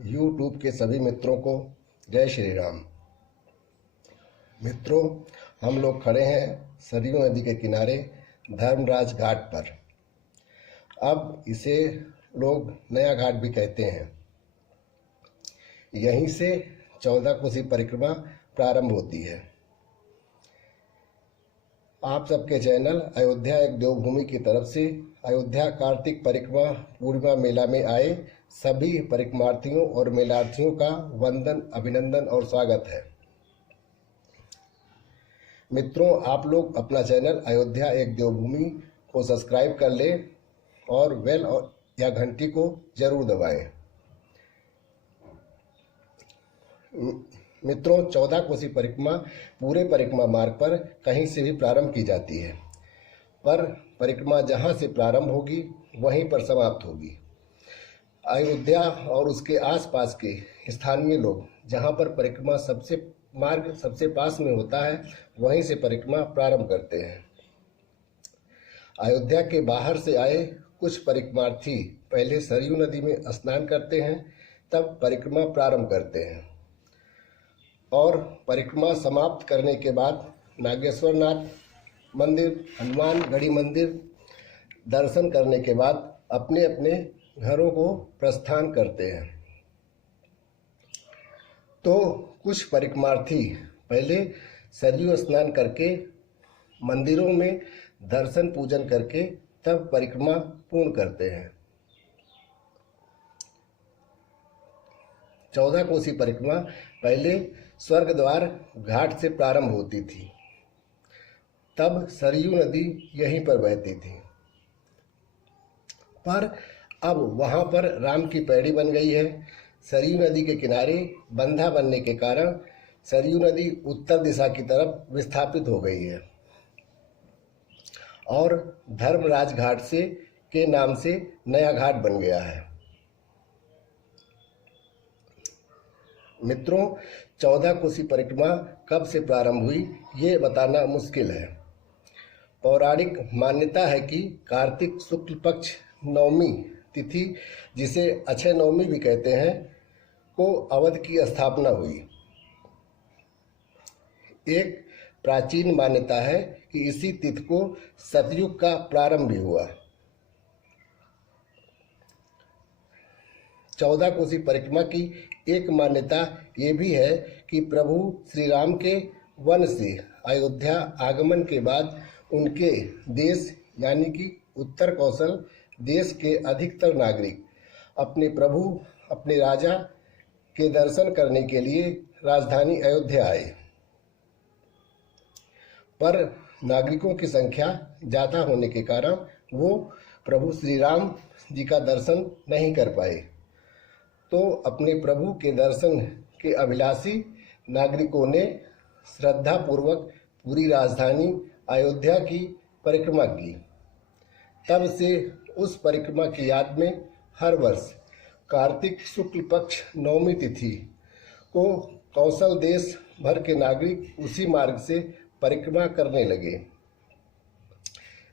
YouTube के सभी मित्रों को जय श्री राम। मित्रों, हम लोग खड़े हैं सरयू नदी के किनारे धर्मराज घाट पर। अब इसे लोग नया घाट भी कहते हैं। यहीं से 14 कोसी परिक्रमा प्रारंभ होती है। आप सबके चैनल अयोध्या एक देवभूमि की तरफ से अयोध्या कार्तिक परिक्रमा पूर्णिमा मेला में आए सभी परिक्रमार्थियों और मेलार्थियों का वंदन, अभिनंदन और स्वागत है। मित्रों, आप लोग अपना चैनल अयोध्या एक देवभूमि को सब्सक्राइब कर लें और बेल या घंटी को जरूर दबाएं। मित्रों, 14 कोसी परिक्रमा पूरे परिक्रमा मार्ग पर कहीं से भी प्रारंभ की जाती है, पर परिक्रमा जहां से प्रारंभ होगी वहीं पर समाप्त होगी। अयोध्या और उसके आसपास के स्थानीय लोग जहां पर परिक्रमा मार्ग सबसे पास में होता है वहीं से परिक्रमा प्रारंभ करते हैं। अयोध्या के बाहर से आए कुछ परिक्रमार्थी पहले सरयू नदी में स्नान करते हैं, तब परिक्रमा प्रारंभ करते हैं और परिक्रमा समाप्त करने के बाद नागेश्वर नाथ मंदिर, हनुमान गढ़ी मंदिर दर्शन करने के बाद अपने अपने घरों को प्रस्थान करते हैं। तो कुछ परिक्रमार्थी पहले सरयू स्नान करके मंदिरों में दर्शन पूजन करके तब परिक्रमा पूर्ण करते हैं। 14 कोसी परिक्रमा पहले स्वर्ग द्वार घाट से प्रारंभ होती थी, तब सरयू नदी यहीं पर बहती थी, पर अब वहां पर राम की पैड़ी बन गई है। सरयू नदी के किनारे बंधा बनने के कारण सरयू नदी उत्तर दिशा की तरफ विस्थापित हो गई है और धर्मराज घाट के नाम से नया घाट बन गया है। मित्रों, 14 कोसी परिक्रमा कब से प्रारंभ हुई ये बताना मुश्किल है। पौराणिक मान्यता है कि कार्तिक शुक्ल पक्ष नवमी तिथि, जिसे अक्षय नवमी भी कहते हैं, को अवध की स्थापना हुई। एक प्राचीन मान्यता है कि इसी तिथि को सतयुग का प्रारंभ भी हुआ। 14 कोसी परिक्रमा की एक मान्यता ये भी है कि प्रभु श्री राम के वन से अयोध्या आगमन के बाद उनके देश यानी कि उत्तर कौशल देश के अधिकतर नागरिक अपने प्रभु, अपने राजा के दर्शन करने के लिए राजधानी अयोध्या आए, पर नागरिकों की संख्या ज़्यादा होने के कारण वो प्रभु श्री राम जी का दर्शन नहीं कर पाए। तो अपने प्रभु के दर्शन के अभिलाषी नागरिकों ने श्रद्धापूर्वक पूरी राजधानी अयोध्या की परिक्रमा की। तब से उस परिक्रमा की याद में हर वर्ष कार्तिक शुक्ल पक्ष नवमी तिथि को कौशल देश भर के नागरिक उसी मार्ग से परिक्रमा करने लगे,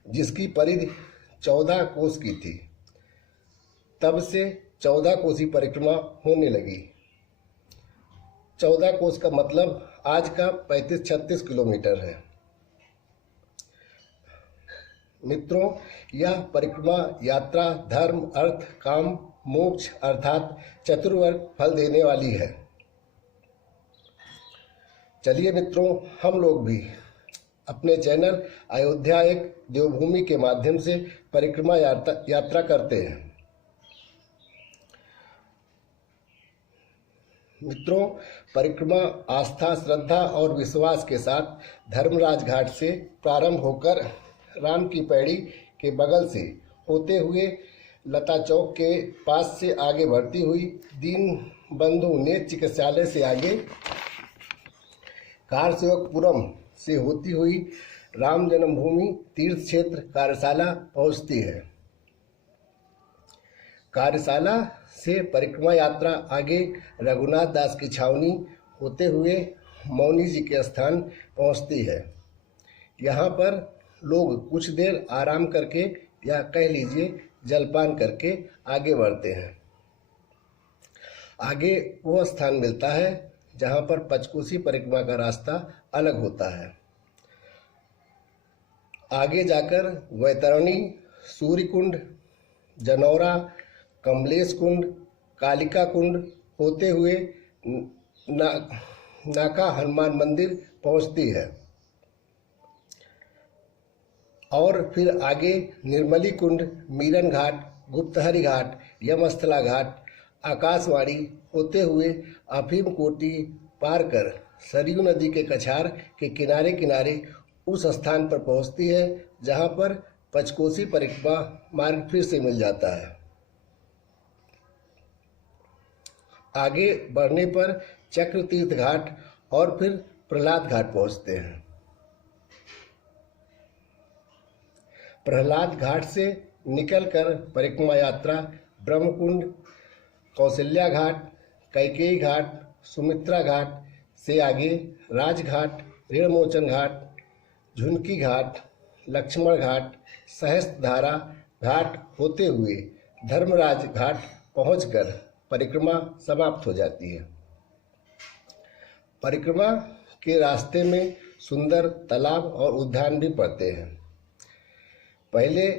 जिसकी परिधि 14 कोस की थी। तब से 14 कोसी परिक्रमा होने लगी। 14 कोस का मतलब आज का 35-36 किलोमीटर है। मित्रों, यह परिक्रमा यात्रा धर्म, अर्थ, काम, मोक्ष अर्थात चतुर्वर्ग फल देने वाली है। चलिए मित्रों, हम लोग भी अपने चैनल अयोध्या एक देवभूमि के माध्यम से परिक्रमा यात्रा करते हैं। मित्रों, परिक्रमा आस्था, श्रद्धा और विश्वास के साथ धर्मराज घाट से प्रारंभ होकर राम की पैड़ी के बगल से होते हुए लता चौक के पास से आगे बढ़ती हुई दीन बंधु नेत्र चिकित्सालय से आगे कारसेवकपुरम से होती हुई राम जन्मभूमि तीर्थ क्षेत्र कार्यशाला पहुंचती है। कार्यशाला से परिक्रमा यात्रा आगे रघुनाथ दास की छावनी होते हुए मौनी जी के स्थान पहुंचती है। यहाँ पर लोग कुछ देर आराम करके या कह लीजिए जलपान करके आगे बढ़ते हैं। आगे वो स्थान मिलता है जहाँ पर पंचकोसी परिक्रमा का रास्ता अलग होता है। आगे जाकर वैतरणी, सूर्यकुंड, जनौरा, कमलेश कुंड, कालिका कुंड होते हुए नाका हनुमान मंदिर पहुंचती है और फिर आगे निर्मली कुंड, मीरन घाट, गुप्तहरी घाट, यमस्थला घाट, आकाशवाणी होते हुए अफीम कोटी पार कर सरयू नदी के कछार के किनारे किनारे उस स्थान पर पहुंचती है जहां पर पंचकोसी परिक्रमा मार्ग फिर से मिल जाता है। आगे बढ़ने पर चक्र तीर्थ घाट और फिर प्रहलाद घाट पहुंचते हैं। प्रहलाद घाट से निकलकर परिक्रमा यात्रा ब्रह्मकुंड, कौशल्या घाट, कैकेयी घाट, सुमित्रा घाट से आगे राजघाट, ऋणमोचन घाट, झुनकी घाट, लक्ष्मण घाट, सहस्त्रधारा घाट होते हुए धर्मराज घाट पहुंचकर परिक्रमा समाप्त हो जाती है। परिक्रमा के रास्ते में सुंदर तालाब और उद्यान भी पड़ते हैं। पहले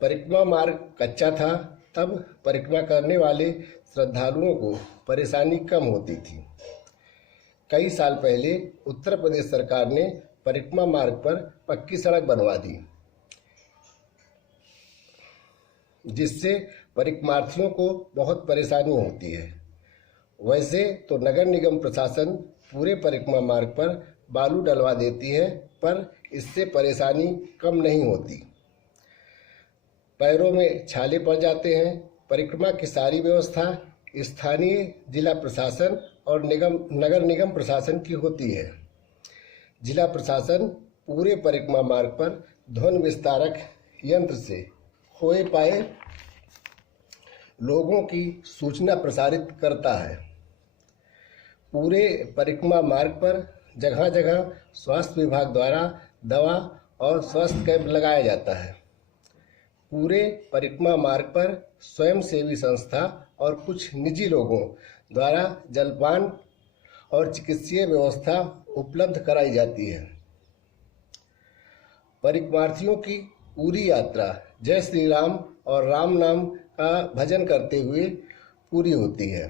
परिक्रमा मार्ग कच्चा था, तब परिक्रमा करने वाले श्रद्धालुओं को परेशानी कम होती थी। कई साल पहले उत्तर प्रदेश सरकार ने परिक्रमा मार्ग पर पक्की सड़क बनवा दी, जिससे परिक्रमार्थियों को बहुत परेशानी होती है। वैसे तो नगर निगम प्रशासन पूरे परिक्रमा मार्ग पर बालू डलवा देती है, पर इससे परेशानी कम नहीं होती। पैरों में छाले पड़ जाते हैं। परिक्रमा की सारी व्यवस्था स्थानीय जिला प्रशासन और नगर निगम प्रशासन की होती है। जिला प्रशासन पूरे परिक्रमा मार्ग पर ध्वनि विस्तारक यंत्र से खोए पाए लोगों की सूचना प्रसारित करता है। पूरे परिक्रमा मार्ग पर जगह जगह स्वास्थ्य विभाग द्वारा दवा और स्वास्थ्य कैंप लगाया जाता है। पूरे परिक्रमा मार्ग पर स्वयंसेवी संस्था और कुछ निजी लोगों द्वारा जलपान और चिकित्सीय व्यवस्था उपलब्ध कराई जाती है। परिक्रमार्थियों की पूरी यात्रा जय श्री राम और राम नाम का भजन करते हुए पूरी होती है।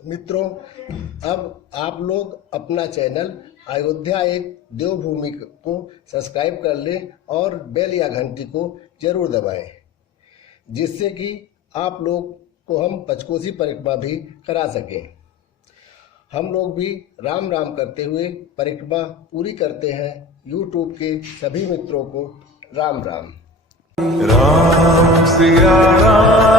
मित्रों, अब आप लोग अपना चैनल अयोध्या एक देवभूमि को सब्सक्राइब कर लें और बेल या घंटी को जरूर दबाएं, जिससे कि आप लोग को हम पंचकोसी परिक्रमा भी करा सकें। हम लोग भी राम राम करते हुए परिक्रमा पूरी करते हैं। यूट्यूब के सभी मित्रों को राम राम। राम सिया राम।